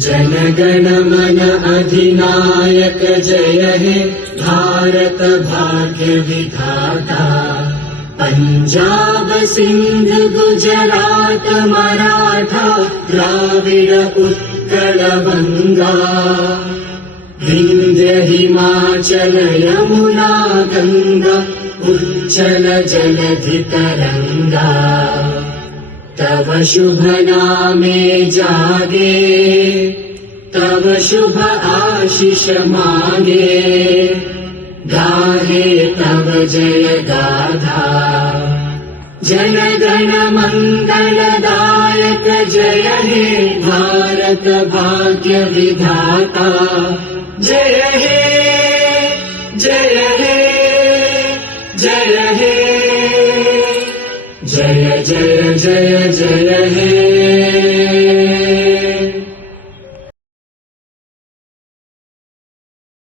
जनगण मन अधिनायक जय हे भारत भाग्य विधाता। पंजाब सिंध गुजरात मराठा द्राविड उत्कल बंगा। विंध्य हिमाचल यमुना गंगा उच्चल जलधि तरंगा। तव शुभ नामे जागे तव शुभ आशीष मांगे। गाहे तव जय गाथा जनगण मंगलदायक जय हे भारत भाग्य विधाता। जय हे जय हे जय हे जय जय जय जय हे।